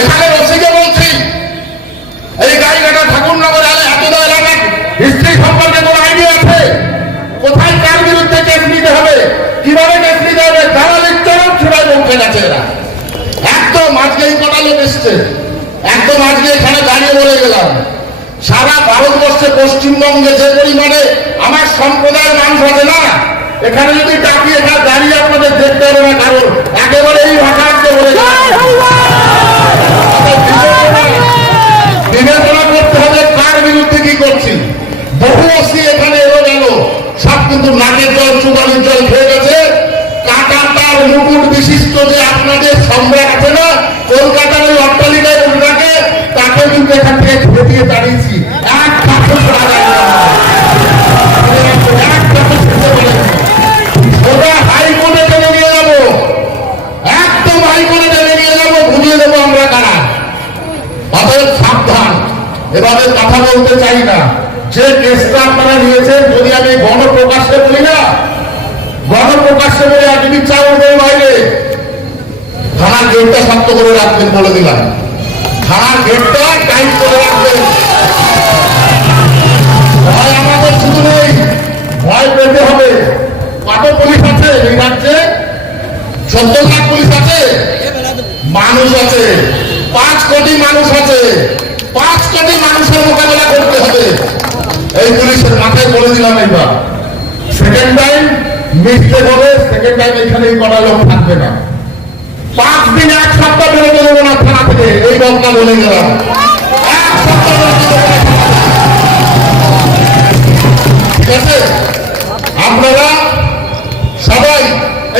এখানে রসিকে বলছি, এই গাইঘাটা ঠাকুরনগর এতদা এলাকার হিস্ট্রি সম্পর্কে কোন আইডিয়া আছে? কোথায় কার বিরুদ্ধে কেস নিতে হবে, কিভাবে কেস নিতে হবে, যারা লিখতেও সেটাই পৌঁছে গেছে। এরা একদম আজকেই কটা লোক এসছে, একদম আজকে এখানে দাঁড়িয়ে বলে গেলাম, সারা ভারতবর্ষে পশ্চিমবঙ্গে যে পরিমাণে আমার সম্প্রদায়ের মানুষ আছে না, এখানে যদি ডাকি এখানে দাঁড়িয়ে আপনাদের দেখতে হবে না, কারণ একেবারে এই ভাষা আজকে বলে বিবেচনা করতে হবে কার বিরুদ্ধে কি করছি। বহু অসি এখানে এলো গেল, সব কিন্তু নাকের জল চুবালির জল খেয়ে গেছে। কাঁটাতার মুকুট বিশিষ্ট যে আপনাদের সম্রাট আছে না, কলকাতার ওই অট্টালিকায় উঠে তাকে কিন্তু এখান থেকে ছেড়ে দিয়ে দাঁড়িয়েছি। এক কাছে ওটা হাইকোর্টে টেনে নিয়ে যাবো, একদম হাইকোর্টে টেনে নিয়ে যাবো, বুঝিয়ে দেবো আমরা কারা। অতএব সাবধান, এভাবে কথা বলতে চাই না। যে কেসটা আপনারা নিয়েছেন, যদি আমি গণপ্রকাশ্যে বলি না, গণপ্রকাশ্যে বলে আর যদি চাও বাইরে, থানার গেটটা শক্ত করে রাখবেন বলে দিলাম, থানার গেটটা টাইট করে রাখবেন। ভয় আমাদের শুধু নেই, ভয় পেতে হবে। কত পুলিশ আছে এই রাজ্যে? 14 লাখ পুলিশ আছে, মানুষ আছে 5 কোটি মানুষ আছে, 5 কোটি মানুষের মোকাবেলা করতে হবে। এই পুলিশের মাথায় বলে দিলাম, এইবার সেকেন্ড টাইম মিস্টেক হবে, সেকেন্ড টাইম এখানে এই কটা লোক থাকবে না। 5 দিন 1 সপ্তাহ বেরোতে দেবো না থানা থেকে, এই ঘটনা বলে গেলাম। 1 সপ্তাহ বেরোতে দেবো না। ঠিক আছে, আপনারা সবাই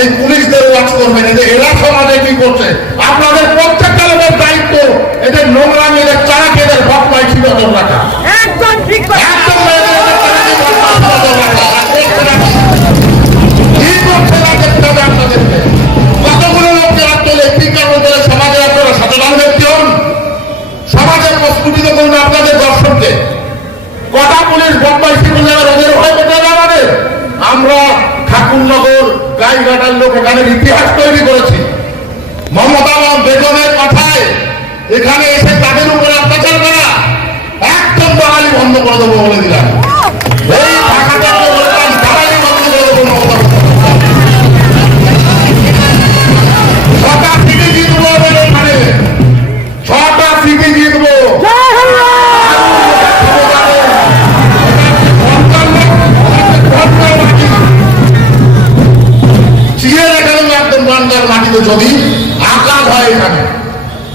এই পুলিশদের ওয়াচ করবেন, এরা সমাজে কি করছে। আপনাদের প্রত্যেকটা লোকের দায়িত্ব এদের নোংরামি, এদের চালাকি, এদের বদমাইশি নজর রাখা। একদম ঠিক কথা, একদম কতগুলো লোক যারা তোলে, কি কারণ করে সমাজে আপনারা সচেতন ব্যক্তি হন, সমাজের প্রস্ফুটিত করুন আপনাদের দর্শককে। কটা পুলিশ বদমাইশি করলে ওদের ভয় করতে হবে আমাদের? আমরা ঠাকুরনগর গাইঘাটার লোক এখানে ইতিহাস তৈরি করেছি। মমতা বেগমের কথায় এখানে